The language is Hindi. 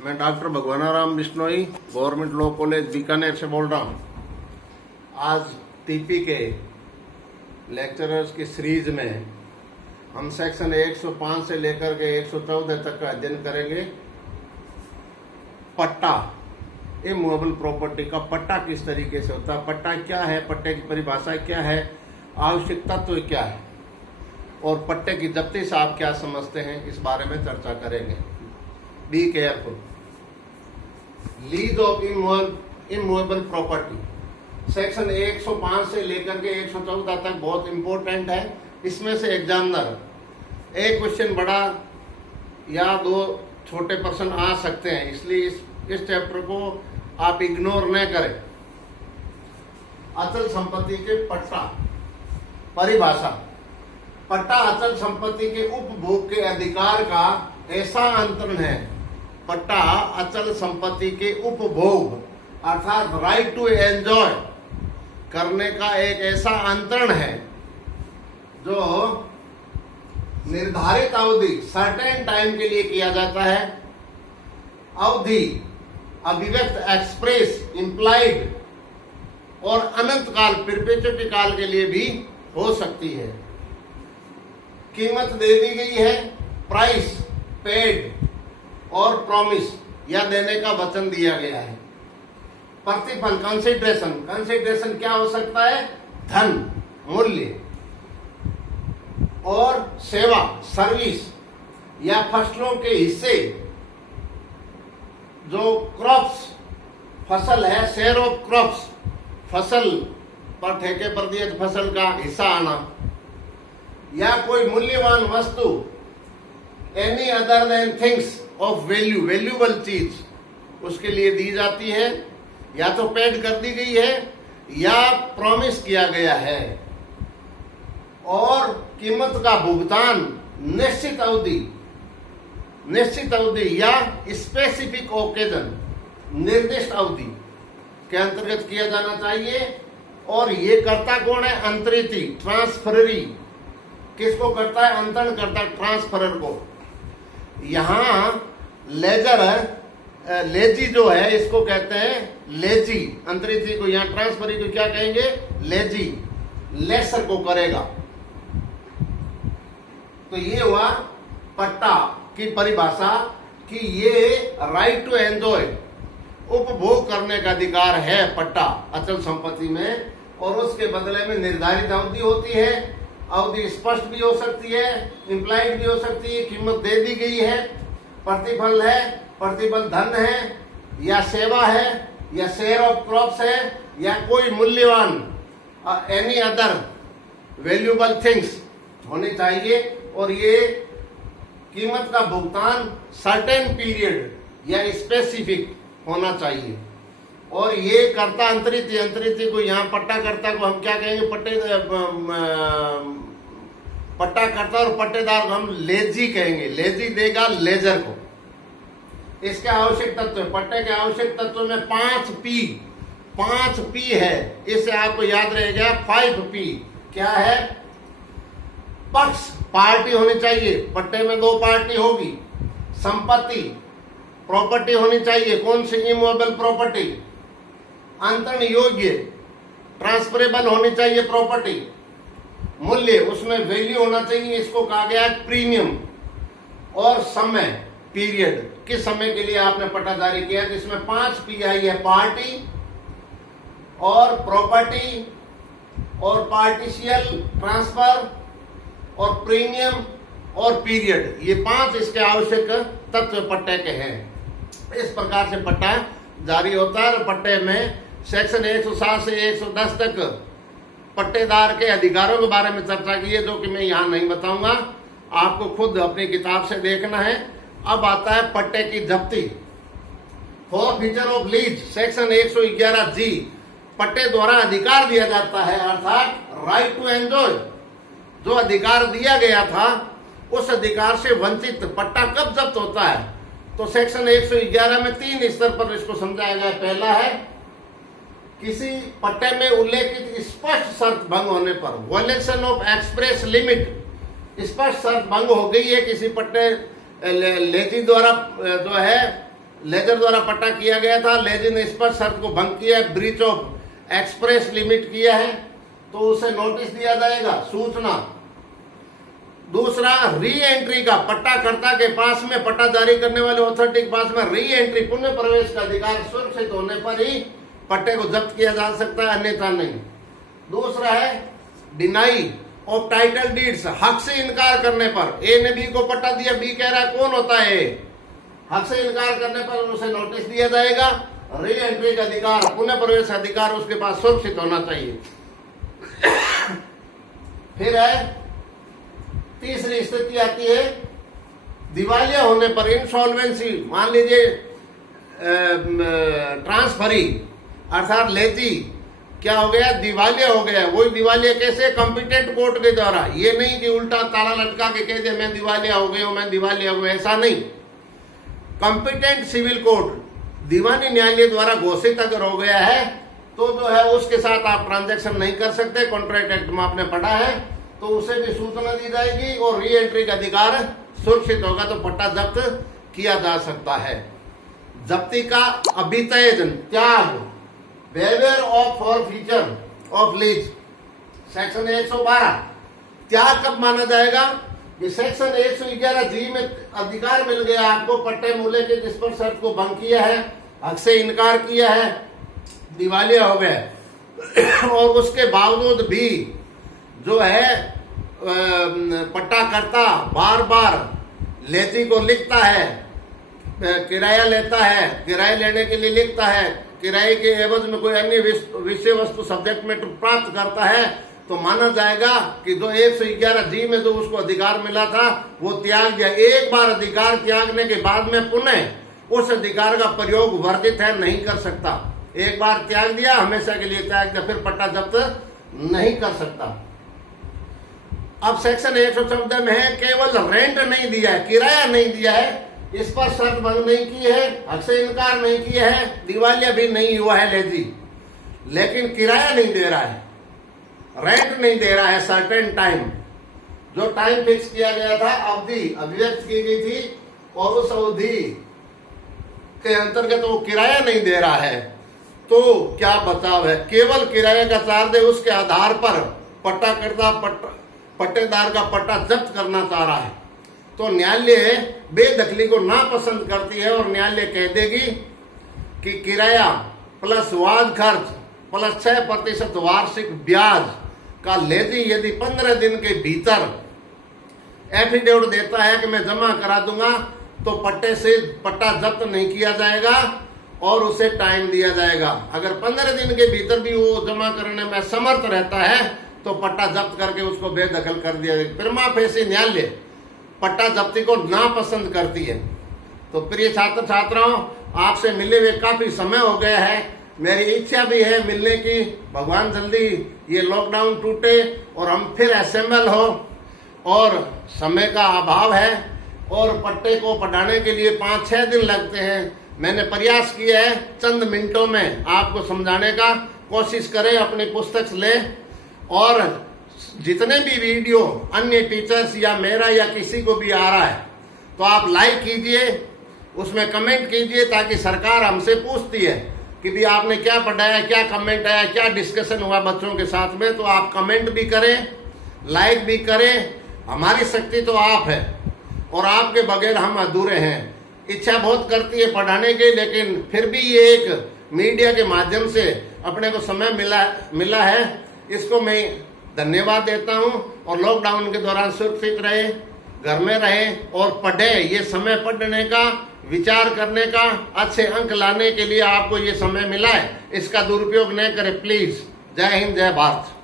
मैं doctor Bhagwanaram Bishnoi government law college Bikaner से बोल रहा हूँ। आज टीपी के लेक्चरर्स की सीरीज में हम सेक्शन 105 से लेकर के 114 तक का अध्ययन करेंगे। पट्टा, इमूवेबल प्रॉपर्टी का पट्टा किस तरीके से होता है, पट्टा क्या है, पट्टे की परिभाषा क्या है, आवश्यक तत्व क्या है और पट्टे की जब्ती से आप क्या समझते हैं, इस बारे में चर्चा करेंगे। Be careful. Lease of immovable property section 105 से लेकर के 114 तक बहुत इंपॉर्टेंट है। इसमें से एग्जामिनर एक क्वेश्चन बड़ा या दो छोटे प्रश्न आ सकते हैं, इसलिए इस चैप्टर को आप इग्नोर न करें। अचल संपत्ति के पट्टा परिभाषा। पट्टा अचल संपत्ति के उपभोग के अधिकार का ऐसा अंतरण है। पट्टा अचल संपत्ति के उपभोग अर्थात राइट टू एंजॉय करने का एक ऐसा अंतरण है जो निर्धारित अवधि सर्टेन टाइम के लिए किया जाता है। अवधि अभिव्यक्त एक्सप्रेस इम्प्लाइड और अनंत काल परपेचुइटी काल के लिए भी हो सकती है। कीमत दे दी गई है, प्राइस पेड और प्रॉमिस या देने का वचन दिया गया है। प्रतिफल कंसिडरेशन, कंसिडरेशन क्या हो सकता है, धन मूल्य और सेवा सर्विस या फसलों के हिस्से जो क्रॉप्स फसल है, शेयर ऑफ क्रॉप्स फसल पर ठेके पर दिए फसल का हिस्सा आना या कोई मूल्यवान वस्तु any other than things of value valuable चीज उसके लिए दी जाती है, या तो पेड कर दी गई है या प्रॉमिस किया गया है। और कीमत का भुगतान निश्चित अवधि या स्पेसिफिक ओकेजन निर्दिष्ट अवधि के अंतर्गत किया जाना चाहिए। और ये करता कौन है, अंतरिती ट्रांसफररी। किसको करता है, अंतरण करता है ट्रांसफरर को। यहां लेजर लेजी जो है इसको कहते हैं लेजी, अंतरिती को, यहां ट्रांसफरी को क्या कहेंगे, लेजी, लेसर को करेगा। तो ये हुआ पट्टा की परिभाषा कि ये राइट टू एंजॉय उपभोग करने का अधिकार है पट्टा अचल संपत्ति में, और उसके बदले में निर्धारित अवधि होती है। अवधि स्पष्ट भी हो सकती है, इंप्लाइड भी हो सकती है, कीमत दे दी गई है, प्रतिफल है, प्रतिफल धन है या सेवा है या शेयर ऑफ क्रॉप्स है या कोई मूल्यवान एनी अदर वैल्यूबल थिंग्स होनी चाहिए। और ये कीमत का भुगतान सर्टेन पीरियड या स्पेसिफिक होना चाहिए। और ये करता अंतरिती को, यहाँ पट्टा करता को हम क्या कहेंगे, पट्टा करता और पट्टेदार को हम लेजी कहेंगे। लेजी देगा लेजर को। इसके आवश्यक तत्व, पट्टे के आवश्यक तत्व में 5 P है। इससे आपको याद रहेगा 5P क्या है, पक्ष पार्टी होनी चाहिए, पट्टे में 2 पार्टी होगी। संपत्ति प्रॉपर्टी होनी चाहिए, कौन सी, इमूवेबल प्रॉपर्टी। अंतरण योग्य ट्रांसफरेबल होनी चाहिए प्रॉपर्टी। मूल्य, उसमें वैल्यू होना चाहिए, इसको कहा गया है प्रीमियम। और समय पीरियड, किस समय के लिए आपने पट्टा जारी किया, जिसमें 5 PI है, पार्टी और प्रॉपर्टी और पार्टिशियल ट्रांसफर और प्रीमियम और पीरियड। ये 5 इसके आवश्यक तत्व पट्टे के हैं। इस प्रकार से पट्टा जारी होता है। और पट्टे में सेक्शन 107 से 110 तक पट्टेदार के अधिकारों के बारे में चर्चा की है, जो कि मैं यहाँ नहीं बताऊंगा, आपको खुद अपनी किताब से देखना है। अब आता है पट्टे की जब्ती। Forfeiture of lease section 111G, पट्टे द्वारा अधिकार दिया जाता है, अर्थात राइट टू एंजॉय। जो अधिकार दिया गया था उस अधिकार से वंचित पट्टा कब जब्त होता है, तो सेक्शन 111 में 3 स्तर पर इसको समझाया गया। पहला है किसी पट्टे में उल्लेखित स्पष्ट शर्त भंग होने पर, वॉयलेशन ऑफ एक्सप्रेस लिमिट, स्पष्ट शर्त भंग हो गई है किसी पट्टे लेजी द्वारा जो है लेजर द्वारा पट्टा किया गया था, लेजर ने स्पष्ट शर्त को भंग किया है, ब्रीच ऑफ एक्सप्रेस लिमिट किया है, तो उसे नोटिस दिया जाएगा, सूचना। दूसरा, री एंट्री का पट्टाकर्ता के पास में पट्टा जारी करने वाले अथॉरिटी के पास में री एंट्री पुनः प्रवेश का अधिकार सुरक्षित होने पर ही पट्टे को जब्त किया जा सकता है, अन्यथा नहीं। दूसरा है डिनाई ऑफ टाइटल डीड्स, हक से इनकार करने पर। ए ने बी को पट्टा दिया, बी कह रहा है कौन होता है, हक से इनकार करने पर उसे नोटिस दिया जाएगा। री एंट्री का अधिकार, पुनः प्रवेश अधिकार उसके पास सुरक्षित होना चाहिए। फिर है तीसरी स्थिति आती है दिवालिया होने पर, इंसॉल्वेंसी। मान लीजिए ट्रांसफरी अर्थात लेजी क्या हो गया, दिवालिया हो गया। वही दिवालिया कैसे, कॉम्पिटेंट कोर्ट के द्वारा। ये नहीं कि उल्टा ताला लटका के कह दे मैं दिवालिया हो गया हूं, मैं दिवालिया हो गया, ऐसा नहीं। कॉम्पिटेंट सिविल कोर्ट, दीवानी न्यायालय द्वारा घोषित अगर हो गया है तो जो है उसके साथ आप ट्रांजैक्शन नहीं कर सकते, कॉन्ट्रैक्ट एक्ट में आपने पढ़ा है, तो उसे भी सूचना दी जाएगी और री एंट्री का अधिकार सुरक्षित होगा तो पट्टा जब्त किया जा सकता है। जब्ती का अभितयन, त्याग, waiver of forfeiture of lease, section 112। त्याग कब माना जाएगा, कि सेक्शन 111 जी में अधिकार मिल गया आपको पट्टे मूल्य के, जिस पर शर्त को भंग किया है, हक से इनकार किया है, दिवालिया हो गए, और उसके बावजूद भी जो है पट्टाकर्ता बार बार लेजी को लिखता है, किराया लेता है, किराया लेने के लिए लिखता है, किराए के एवज में कोई अन्य विषय वस्तु सब्जेक्ट मैटर प्राप्त करता है, तो माना जाएगा कि जो 111 जी में जो उसको अधिकार मिला था वो त्याग दिया। एक बार अधिकार त्यागने के बाद में पुनः उस अधिकार का प्रयोग वर्जित है, नहीं कर सकता। एक बार त्याग दिया, हमेशा के लिए त्याग दिया, फिर पट्टा जब्त नहीं कर सकता। अब सेक्शन 114 में है केवल रेंट नहीं दिया है, किराया नहीं दिया है, इस पर शर्त भंग नहीं की है, हक से इनकार नहीं किया है, दिवालिया भी नहीं हुआ है लेजी, लेकिन किराया नहीं दे रहा है, रेंट नहीं दे रहा है सर्टेन टाइम, जो टाइम फिक्स किया गया था, अवधि अभिव्यक्त की गई थी, और उस अवधि के अंतर्गत वो किराया नहीं दे रहा है, तो क्या बचाव है, केवल किराए का चार्ज है, उसके आधार पर पट्टाकर्ता पट्टेदार का पट्टा जब्त करना चाह रहा है, तो न्यायालय बेदखली को नापसंद करती है और न्यायालय कह देगी कि किराया प्लस वाद खर्च प्लस 6% वार्षिक ब्याज का लेजी यदि 15 दिन के भीतर एफिडेविट देता है कि मैं जमा करा दूंगा, तो पट्टे से पट्टा जब्त नहीं किया जाएगा और उसे टाइम दिया जाएगा। अगर 15 दिन के भीतर भी वो जमा करने में समर्थ रहता है तो पट्टा जब्त करके उसको बेदखल कर दिया जाएगा। प्रिमा फेसी न्यायालय पट्टा जब्ती को नापसंद करती है। तो प्रिय छात्र छात्राओं, आपसे मिले हुए काफी समय हो गया है, मेरी इच्छा भी है मिलने की, भगवान जल्दी ये लॉकडाउन टूटे और हम फिर असेंबल हो, और समय का अभाव है और पट्टे को पढ़ाने के लिए 5-6 दिन लगते हैं। मैंने प्रयास किया है चंद मिनटों में आपको समझाने का, कोशिश करें, अपनी पुस्तक लें, और जितने भी वीडियो अन्य टीचर्स या मेरा या किसी को भी आ रहा है तो आप लाइक कीजिए, उसमें कमेंट कीजिए, ताकि सरकार हमसे पूछती है कि भी आपने क्या पढ़ाया, क्या कमेंट आया, क्या डिस्कशन हुआ बच्चों के साथ में, तो आप कमेंट भी करें, लाइक भी करें। हमारी शक्ति तो आप है और आपके बगैर हम अधूरे हैं। इच्छा बहुत करती है पढ़ाने की, लेकिन फिर भी ये एक मीडिया के माध्यम से अपने को समय मिला है, इसको मैं धन्यवाद देता हूं। और लॉकडाउन के दौरान सुरक्षित रहे, घर में रहे और पढ़े। ये समय पढ़ने का, विचार करने का, अच्छे अंक लाने के लिए आपको ये समय मिला है, इसका दुरुपयोग न करें प्लीज। जय हिंद, जय भारत।